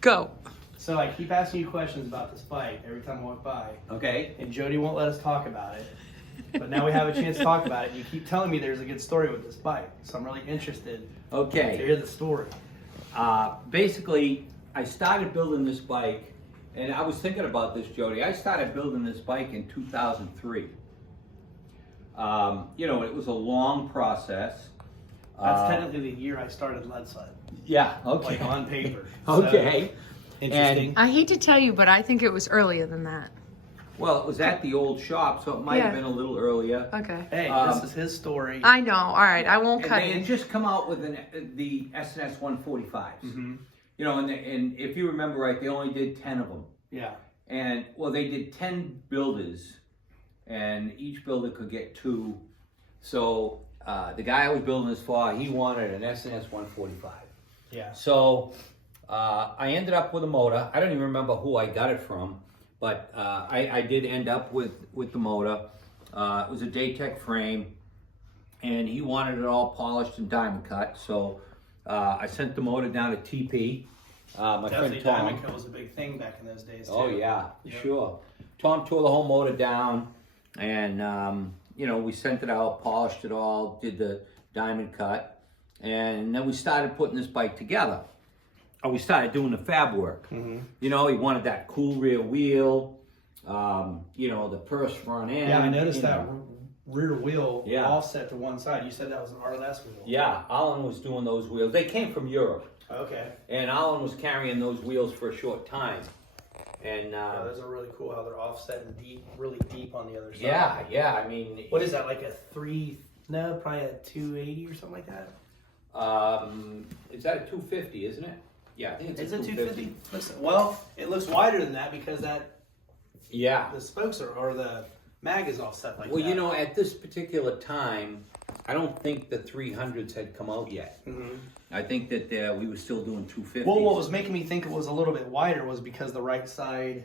Go. So I keep asking you questions about this bike every time I walk by. Okay. And Jody won't let us talk about it. But now we have a chance to talk about it. And you keep telling me there's a good story with this bike. So I'm really interested to Okay. hear the story. Basically, I started building this bike, and I was thinking about this, Jody. I started building this bike in 2003. It was a long process. That's technically the year I started lead sled. Yeah, okay. Like on paper. Okay. Interesting. I hate to tell you, but I think it was earlier than that. Well, it was at the old shop, so it might have been a little earlier. Okay. Hey, this is his story. I know. All right. I won't And cut they it. had just come out with the SNS 145s. Mm-hmm. And if you remember right, they only did 10 of them. Yeah. And, well, they did 10 builders, and each builder could get 2. So the guy I was building this for, he wanted an SNS 145. Yeah. So I ended up with a motor. I don't even remember who I got it from, but I did end up with the motor. It was a Daytech frame, and he wanted it all polished and diamond cut. So I sent the motor down to TP. My Definitely friend Tom. diamond cut was a big thing back in those days too. Oh yeah, Yep. sure. Tom tore the whole motor down, and we sent it out, polished it all, did the diamond cut, and then we started putting this bike together. We started doing the fab work. Mm-hmm. He wanted that cool rear wheel, the purse front end. Yeah, I noticed that rear wheel Yeah. offset to one side. You said that was an RLS wheel. Yeah, Alan was doing those wheels. They came from Europe, Okay. and Alan was carrying those wheels for a short time. And Yeah, those are really cool how they're offset and deep, really deep on the other side. yeah. I mean, What is that, like a 3, no, probably a 280 or something like that? Is that a 250, isn't it? Yeah, I think it's Is a it 250. 250? Well, it looks wider than that because Yeah. the spokes or the mag is offset like Well, that. at this particular time, I don't think the 300s had come out yet. Mm-hmm. I think that we were still doing 250s. Well, what was making me think it was a little bit wider was because the right side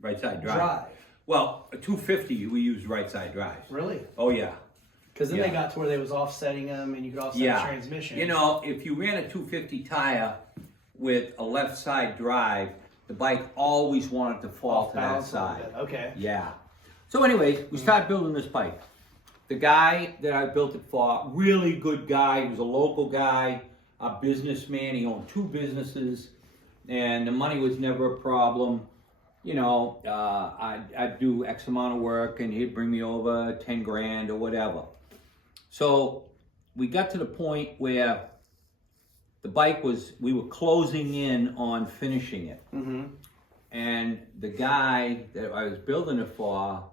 right side drive. drive. Well, a 250, we used right side drives. Really? Oh, yeah. Because then they Yeah. got to where they was offsetting them and you could offset the Yeah. transmission. If you ran a 250 tire with a left side drive, the bike always wanted to fall to that Off-balance a little side. bit. Okay. Yeah. So anyways, we started building this bike. The guy that I built it for, really good guy. He was a local guy, a businessman. He owned 2 businesses, and the money was never a problem. I'd do X amount of work, and he'd bring me over 10 grand or whatever. So we got to the point where the bike we were closing in on finishing it. Mm-hmm. And the guy that I was building it for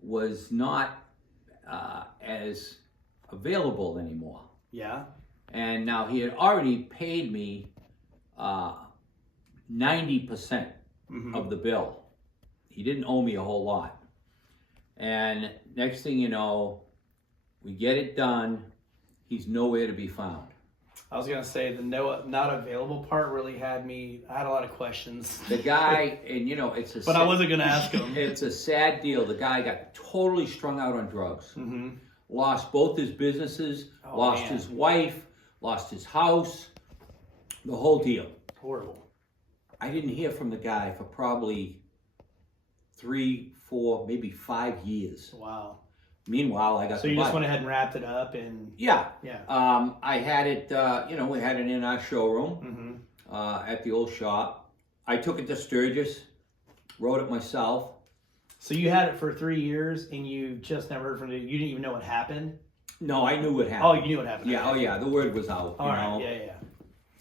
was not as available anymore. Yeah. And now he had already paid me 90% of the bill. He didn't owe me a whole lot. And next thing you know, we get it done. He's nowhere to be found. I was gonna say the not available part really had me. I had a lot of questions. The guy, and it's a. But I wasn't gonna ask him. It's a sad deal. The guy got totally strung out on drugs. Mm-hmm. Lost both his businesses. Lost man. his wife. Lost his house. The whole deal. Horrible. I didn't hear from the guy for probably 3, 4, maybe 5 years. Wow. Meanwhile, I got. So the you just bike. went ahead and wrapped it up and. Yeah. Yeah. I had it. We had it in our showroom Mm-hmm. at the old shop. I took it to Sturgis, wrote it myself. So you had it for 3 years and you just never heard from it. You didn't even know what happened. No, I knew what happened. Oh, you knew what happened. Yeah. Oh, yeah. The word was out. All right. Yeah.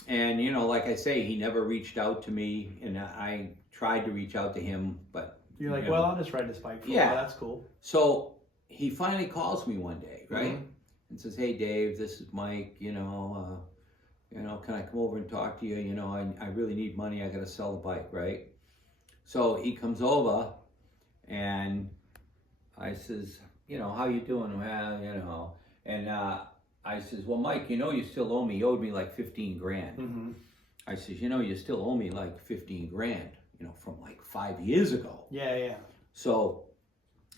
And like I say, he never reached out to me, and I tried to reach out to him, but You're like, well, I'll just ride this bike for a Yeah. while. That's cool. So he finally calls me one day, right, Mhm. and says, "Hey, Dave, this is Mike. Can I come over and talk to you? I really need money. I got to sell the bike, right?" So he comes over, and I says, "How you doing?" Well, and I says, "Well, Mike, you still owe me. You owed me like 15 grand." Mm-hmm. I says, you still owe me like 15 grand, from like 5 years ago. Yeah. So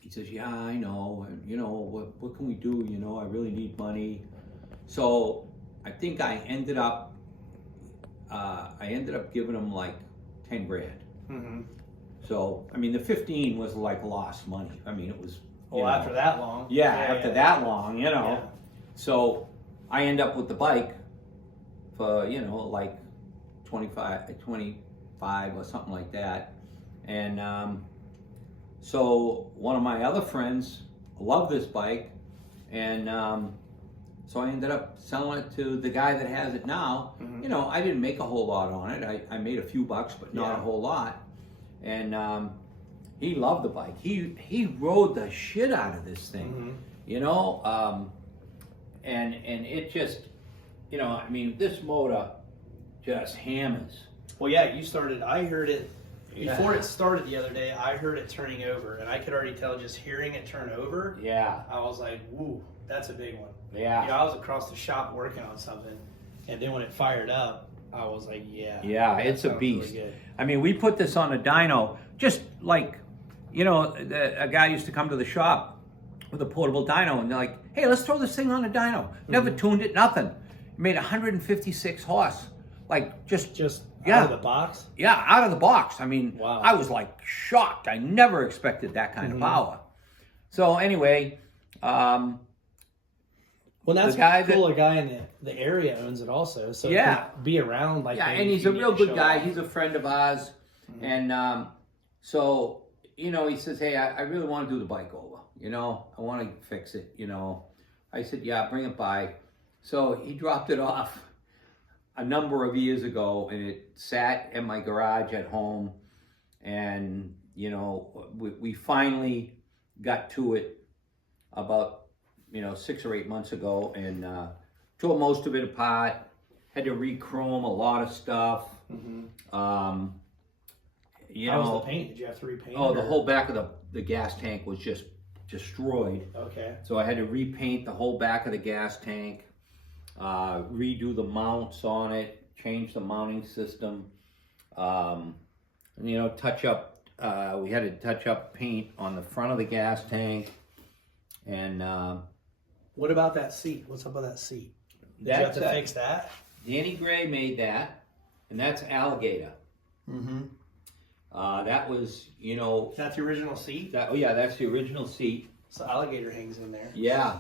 he says, yeah, I know. And, what can we do? I really need money. So I think I ended up I ended up giving him like 10 grand. Mm-hmm. So, I mean, the 15 was like lost money. I mean, it was. Well, after that long. Yeah, after that long, you know. Yeah. So I end up with the bike for, you know, like 25 or something like that. And so one of my other friends loved this bike. And so I ended up selling it to the guy that has it now. Mm-hmm. You know, I didn't make a whole lot on it. I made a few bucks, but not a whole lot. And he loved the bike. He rode the shit out of this thing, Mm-hmm. you know. And it just, you know, I mean, this motor just hammers. Well, yeah, you started. I heard it before it started the other day. I heard it turning over, and I could already tell just hearing it turn over. Yeah. I was like, "Woo, that's a big one." Yeah. You know, I was across the shop working on something, and then when it fired up, I was like, "Yeah." Yeah, it's a sounds beast. really good. I mean, we put this on a dyno, just like, you know, a guy used to come to the shop with a portable dyno, and they're like, "Hey, let's throw this thing on a dyno." Never tuned it, nothing. It made 156 horse, like just out of the box. Yeah, out of the box. I mean, Wow. I was like shocked. I never expected that kind of power. So anyway, Well, that's the guy cool. A guy in the area owns it also, so Yeah. it can be around like. yeah, maybe and if he's you a need real to good show guy. off. He's a friend of ours, and so you know, he says, "Hey, I really want to do the bike over. You know, I want to fix it. You know." I said, "Yeah, bring it by." So he dropped it off a number of years ago, and it sat in my garage at home. And you know, we finally got to it about 6 or 8 months ago, and tore most of it apart. Had to re-chrome a lot of stuff. How was the paint? Did you have to repaint? Oh, the or- whole back of the gas tank was just destroyed. Okay. So I had to repaint the whole back of the gas tank, redo the mounts on it, change the mounting system, touch up, we had to touch up paint on the front of the gas tank. And What about that seat? What's up with that seat? Did you have to fix that? Danny Gray made that, and that's Alligator. Mm-hmm. That was, Is that the original seat? that's the original seat. So Alligator hangs in there. Yeah,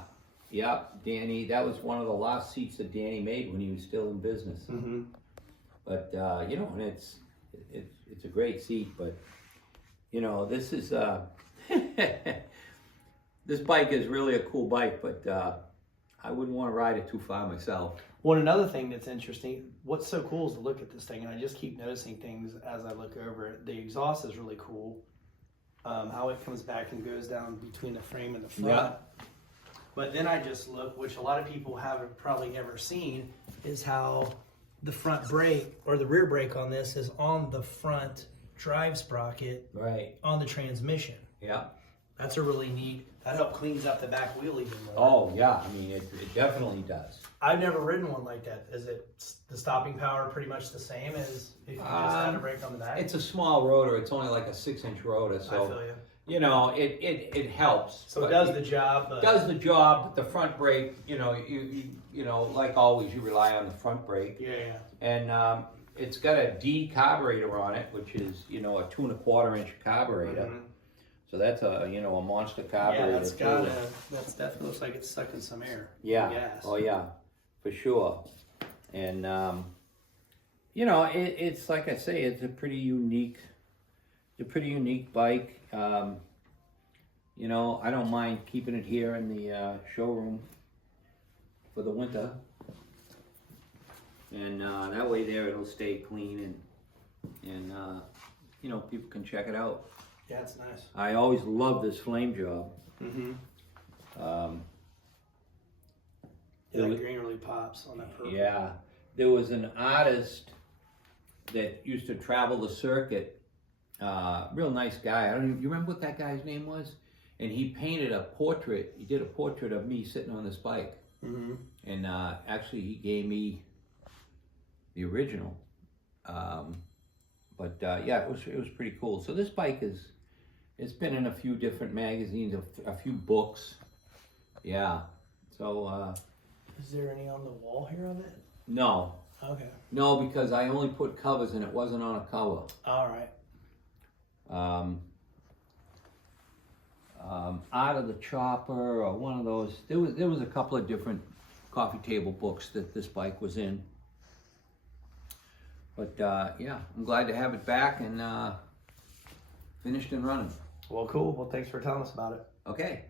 Danny, that was one of the last seats that Danny made when he was still in business. Mm-hmm. But and it's a great seat. But this is this bike is really a cool bike, but I wouldn't want to ride it too far myself. Well, another thing that's interesting, what's so cool is to look at this thing, and I just keep noticing things as I look over it. The exhaust is really cool. How it comes back and goes down between the frame and the front. Yeah. But then I just look, which a lot of people haven't probably ever seen, is how the front brake or the rear brake on this is on the front drive sprocket Right. on the transmission. Yeah. That's a really neat, that helps cleans up the back wheel even more. Oh yeah. I mean, it definitely does. I've never ridden one like that. Is it the stopping power pretty much the same as if you just had a brake on the back? It's a small rotor. It's only like a 6-inch rotor, so I feel you. it helps. So it but does the job. But does the job. The front brake, you like always, you rely on the front brake. yeah. And it's got a D carburetor on it, which is a 2 1/4-inch carburetor. Mhm. So that's a monster carburetor. Yeah, too. that definitely looks like it's sucking some air. Yeah. Gas. Oh yeah, for sure. And it's like I say, it's a pretty unique bike. I don't mind keeping it here in the showroom for the winter. And that way there it'll stay clean and people can check it out. Yeah, it's nice. I always love this flame job. Mm-hmm. It That green really pops on that purple. Yeah, there was an artist that used to travel the circuit. Real nice guy. You remember what that guy's name was? And he painted a portrait. He did a portrait of me sitting on this bike. Mm-hmm. And actually, he gave me the original. But it was pretty cool. So this bike it's been in a few different magazines, a few books. Yeah. So Is there any on the wall here of it? no, Okay. No, because I only put covers and it wasn't on a cover. All right. Out of the Chopper or one of those. There was a couple of different coffee table books that this bike was in. But yeah, I'm glad to have it back and finished and running. Well, cool. Well, thanks for telling us about it. Okay.